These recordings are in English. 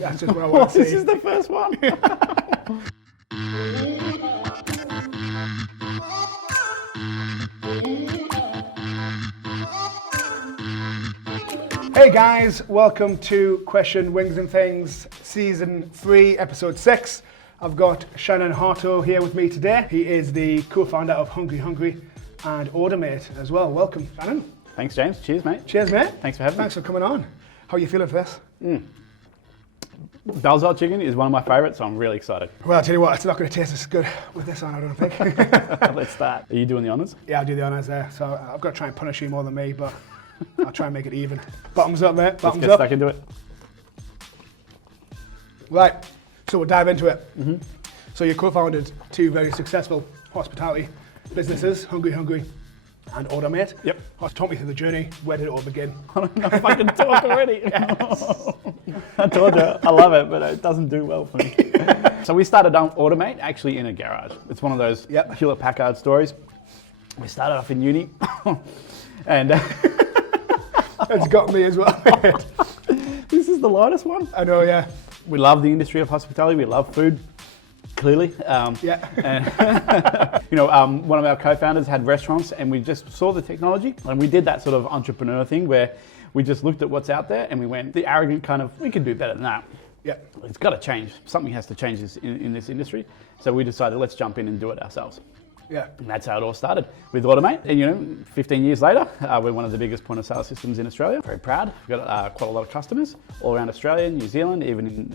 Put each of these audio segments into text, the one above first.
That's just what I want to see. This is the first one. Hey guys, welcome to Question, Wings and Things, Season 3, Episode 6. I've got Shannon Hautot here with me today. He is the co-founder of HungryHungry and Automate as well. Welcome, Shannon. Thanks, James. Cheers, mate. Cheers, mate. Thanks for having me. Thanks for coming on. How are you feeling for this? Balzal chicken is one of my favourites, so I'm really excited. Well, I'll tell you what, it's not going to taste as good with this on, I don't think. Let's start. Are you doing the honours? Yeah, I'll do the honours there. So I've got to try and punish you more than me, but I'll try and make it even. Bottoms up, mate. Bottoms Let's get up. stuck into it. Right, so we'll dive into it. So you co-founded two very successful hospitality businesses, HungryHungry and Automate. Yep. Talk me through the journey. Where did it all begin? I don't know if I can talk already. I told you, I love it, but it doesn't do well for me. So we started Automate actually in a garage. It's one of those Hewlett-Packard stories. We started off in uni, and It's got me as well. this is the lightest one. I know, yeah. We love the industry of hospitality. We love food, clearly. Yeah. And one of our co-founders had restaurants, and we just saw the technology, and we did that sort of entrepreneur thing where we just looked at what's out there, and we went the arrogant kind of, we can do better than that. Yeah. It's got to change. Something has to change in this industry. So we decided, let's jump in and do it ourselves. Yeah. And that's how it all started with Automate. And 15 years later, we're one of the biggest point of sale systems in Australia. Very proud. We've got quite a lot of customers all around Australia, New Zealand, even in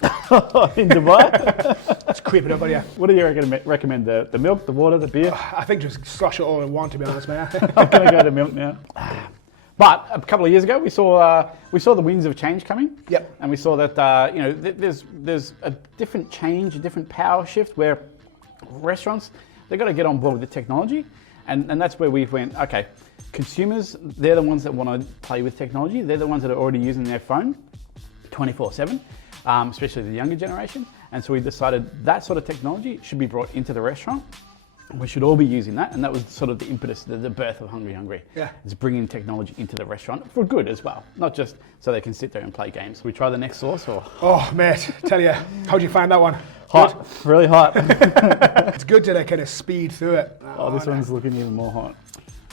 Dubai. It's creeping up on you. What do you recommend? The milk, the water, the beer? I think just slosh it all in one, to be honest, man. I'm going to go to milk now. But a couple of years ago, we saw the winds of change coming. Yep. And we saw that there's a different change, a different power shift where restaurants, they've got to get on board with the technology, and that's where we went, okay, consumers, they're the ones that want to play with technology. They're the ones that are already using their phone 24/7, especially the younger generation. And so we decided that sort of technology should be brought into the restaurant. We should all be using that, and that was sort of the impetus, the birth of HungryHungry. Yeah. It's bringing technology into the restaurant for good as well, not just so they can sit there and play games. We try the next sauce, or? Oh, mate, tell you, how'd you find that one? Hot, really hot. It's good to kind of speed through it. Oh, this one's looking even more hot.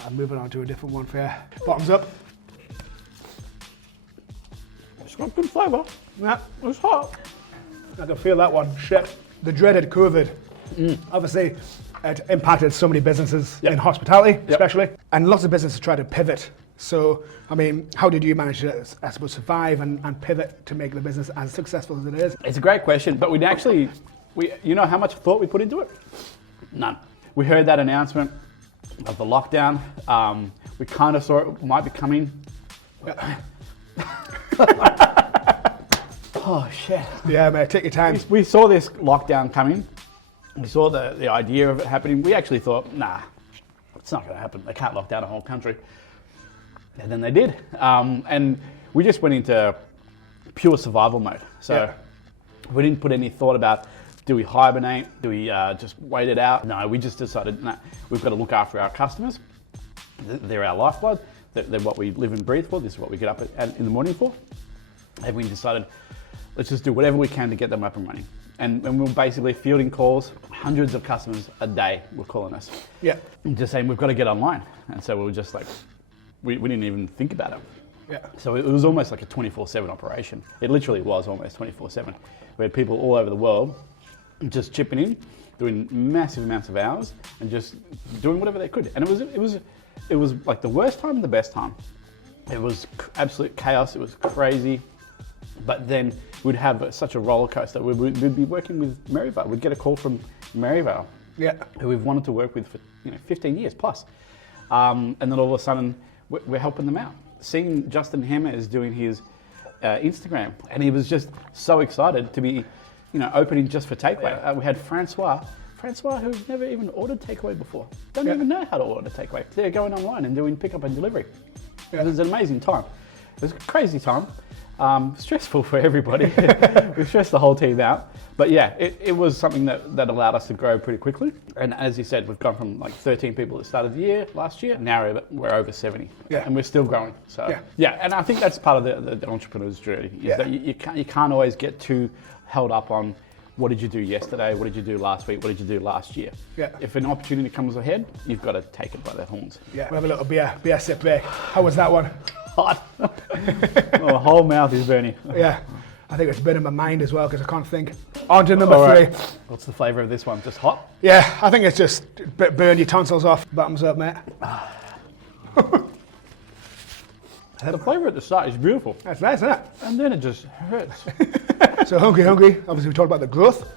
I'm moving on to a different one for you. Bottoms up. It's got good flavour. Yeah. It's hot. I can feel that one. Shit. The dreaded COVID. Obviously, it impacted so many businesses in hospitality, especially. And lots of businesses try to pivot. So, I mean, how did you manage to, I suppose, survive and pivot to make the business as successful as it is? It's a great question, but you know how much thought we put into it? None. We heard that announcement of the lockdown. We kind of saw it might be coming. Yeah. Oh, shit. Yeah, mate, take your time. We saw this lockdown coming. We saw the idea of it happening. We actually thought, nah, it's not going to happen. They can't lock down a whole country. And then they did. And we just went into pure survival mode. So we didn't put any thought about, do we hibernate? Do we just wait it out? No, we just decided, nah, we've got to look after our customers. They're our lifeblood. They're what we live and breathe for. This is what we get up in the morning for. And we decided, let's just do whatever we can to get them up and running. And we were basically fielding calls. Hundreds of customers a day were calling us. Yeah. And just saying, we've got to get online. And so we were just like, we didn't even think about it. Yeah. So it was almost like a 24/7 operation. It literally was almost 24/7. We had people all over the world just chipping in, doing massive amounts of hours, and just doing whatever they could. And it was like the worst time and the best time. It was absolute chaos. It was crazy. But then we'd have such a roller coaster. We'd be working with Maryvale. We'd get a call from Maryvale, who we've wanted to work with for 15 years plus. And then all of a sudden, we're helping them out. Seeing Justin Hammer is doing his Instagram, and he was just so excited to be, opening just for takeaway. We had Francois, who's never even ordered takeaway before. Don't even know how to order takeaway. They're going online and doing pickup and delivery. It was an amazing time. It was a crazy time. Stressful for everybody. We stressed the whole team out. But yeah, it was something that allowed us to grow pretty quickly. And as you said, we've gone from like 13 people at the start of the year, last year, now we're over 70. Yeah. And we're still growing. So yeah, and I think that's part of the entrepreneur's journey, is that you can't always get too held up on what did you do yesterday, what did you do last week, what did you do last year. Yeah. If an opportunity comes ahead, you've got to take it by the horns. Yeah, we'll have a little beer sip break. How was that one? Hot. My whole mouth is burning. Yeah, I think it's been in my mind as well because I can't think. On to number 3. What's the flavour of this one? Just hot? Yeah, I think it's just burn your tonsils off. Bottoms up, mate. The flavour at the start is beautiful. That's nice, isn't it? And then it just hurts. So HungryHungry, obviously we talked about the growth.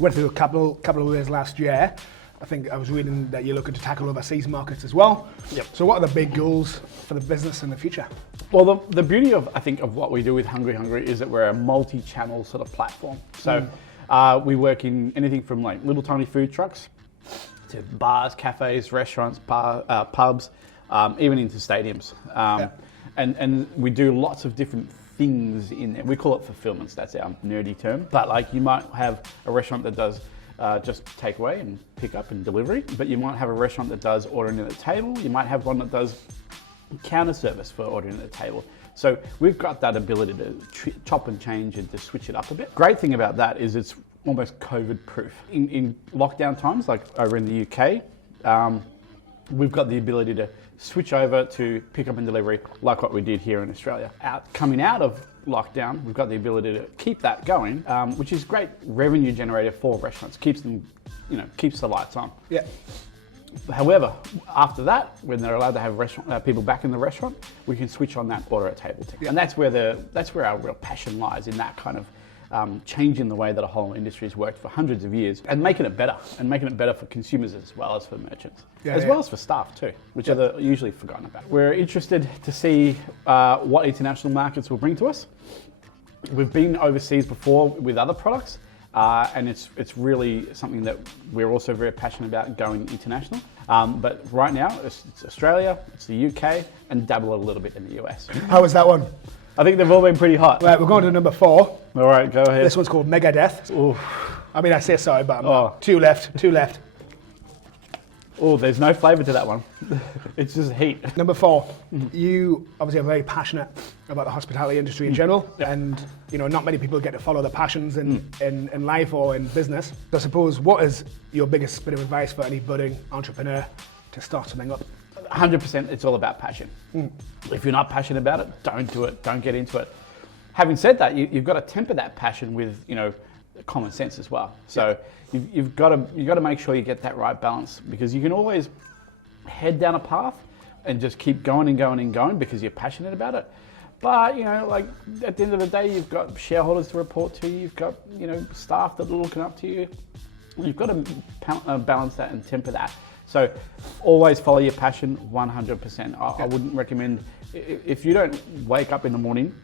Went through a couple of years last year. I think I was reading that you're looking to tackle overseas markets as well. Yep. So what are the big goals for the business in the future? Well, the beauty of, I think, of what we do with HungryHungry is that we're a multi-channel sort of platform. So we work in anything from like little tiny food trucks to bars, cafes, restaurants, pubs, even into stadiums. And we do lots of different things in there. We call it fulfillments, that's our nerdy term. But like you might have a restaurant that does just takeaway and pick up and delivery, but you might have a restaurant that does ordering at the table. You might have one that does counter service for ordering at the table. So we've got that ability to chop and change and to switch it up a bit. Great thing about that is it's almost COVID proof. In lockdown times, like over in the UK, we've got the ability to switch over to pick up and delivery like what we did here in Australia. Coming out of lockdown, we've got the ability to keep that going, which is great revenue generator for restaurants. Keeps them, keeps the lights on. Yeah. However, after that, when they're allowed to have people back in the restaurant, we can switch on that order at table thing. Yeah. And that's where our real passion lies, in that kind of changing the way that a whole industry has worked for hundreds of years and making it better for consumers as well as for merchants, as well as for staff too, which are usually forgotten about. We're interested to see what international markets will bring to us. We've been overseas before with other products, and it's really something that we're also very passionate about, going international. But right now, it's Australia, it's the UK, and dabble a little bit in the US. How was that one? I think they've all been pretty hot. Right, we're going to number 4. All right, go ahead. This one's called Megadeth. Ooh. I mean, I say sorry, but I'm not. 2 left. Oh, there's no flavour to that one. It's just heat. Number 4, you obviously are very passionate about the hospitality industry in general, and not many people get to follow their passions in life or in business. So I suppose, what is your biggest bit of advice for any budding entrepreneur to start something up? 100%, it's all about passion. If you're not passionate about it, don't do it, don't get into it. Having said that, you've got to temper that passion with, common sense as well. So you've got to make sure you get that right balance, because you can always head down a path and just keep going and going and going because you're passionate about it. But, like at the end of the day, you've got shareholders to report to, you've got, staff that are looking up to you. You've got to balance that and temper that. So always follow your passion 100%. I wouldn't recommend, if you don't wake up in the morning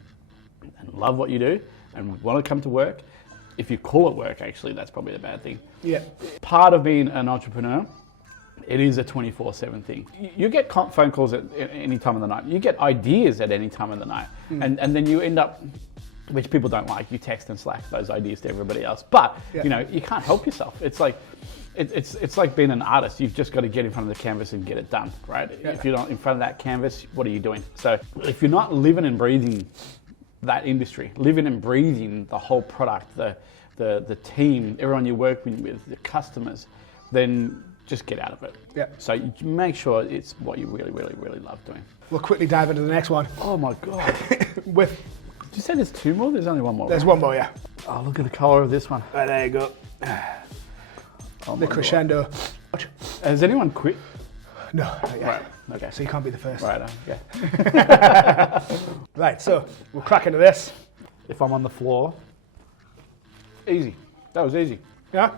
and love what you do and want to come to work, if you call it work, actually, that's probably the bad thing. Yeah. Part of being an entrepreneur, it is a 24/7 thing. You get phone calls at any time of the night. You get ideas at any time of the night. And then you end up, which people don't like, you text and Slack those ideas to everybody else. But, you can't help yourself. It's like, it's like being an artist. You've just got to get in front of the canvas and get it done, right? Yeah. If you're not in front of that canvas, what are you doing? So if you're not living and breathing that industry, living and breathing the whole product, the team, everyone you work with, the customers, then just get out of it. Yeah. So you make sure it's what you really, really, really love doing. We'll quickly dive into the next one. Oh my God. Did you say there's 2 more? There's only 1 more. There's right? 1 more, yeah. Oh, look at the colour of this one. Right, there you go. Oh, the crescendo. God. Has anyone quit? No, not yet. Right. Okay. So you can't be the first. Right, okay. Right, so we'll crack into this. If I'm on the floor, easy. That was easy. Yeah?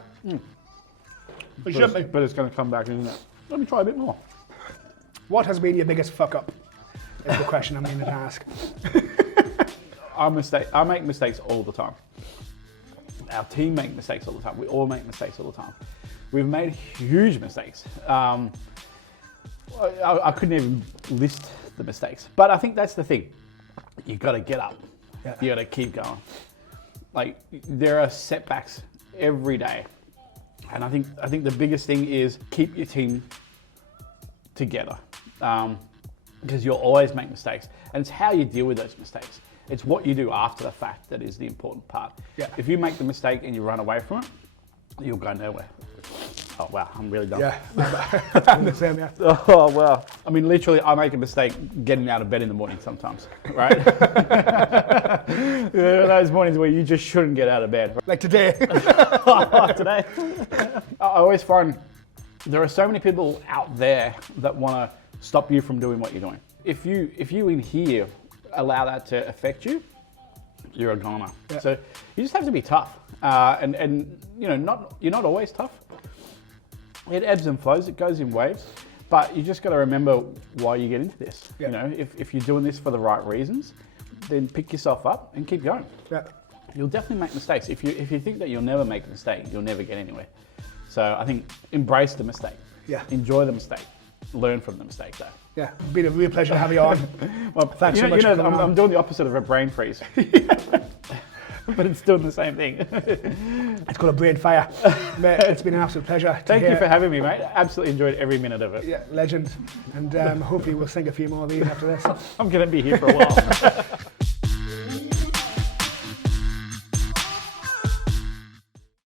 But it's going to come back, isn't it? Let me try a bit more. What has been your biggest fuck up? Is the question I'm going to ask. I make mistakes all the time. Our team make mistakes all the time. We all make mistakes all the time. We've made huge mistakes. I couldn't even list the mistakes. But I think that's the thing. You've got to get up You got to keep going. Like, there are setbacks every day. And I think the biggest thing is keep your team together. Because you'll always make mistakes. And it's how you deal with those mistakes. It's what you do after the fact that is the important part. Yeah. If you make the mistake and you run away from it, you'll go nowhere. Oh, wow, I'm really done. Yeah, I'm the same, yeah. Oh, wow. I mean, literally, I make a mistake getting out of bed in the morning sometimes, right? Those mornings where you just shouldn't get out of bed. Like today. Today. I always find there are so many people out there that want to stop you from doing what you're doing. If you in here allow that to affect you, you're a goner. Yeah. So you just have to be tough. And you know, you're not always tough. It ebbs and flows, it goes in waves, but you just got to remember why you get into this. Yeah. You know, if you're doing this for the right reasons, then pick yourself up and keep going. Yeah. You'll definitely make mistakes. If you think that you'll never make a mistake, you'll never get anywhere. So I think embrace the mistake. Yeah. Enjoy the mistake. Learn from the mistake though. Yeah, it's been a real pleasure to have you on. Well, thanks so much. You know, I'm doing the opposite of a brain freeze. But it's doing the same thing. It's called a brain fire. Mate, it's been an absolute pleasure. Thank you for having me, mate. Absolutely enjoyed every minute of it. Yeah, legend. And hopefully we'll sing a few more of these after this. I'm going to be here for a while.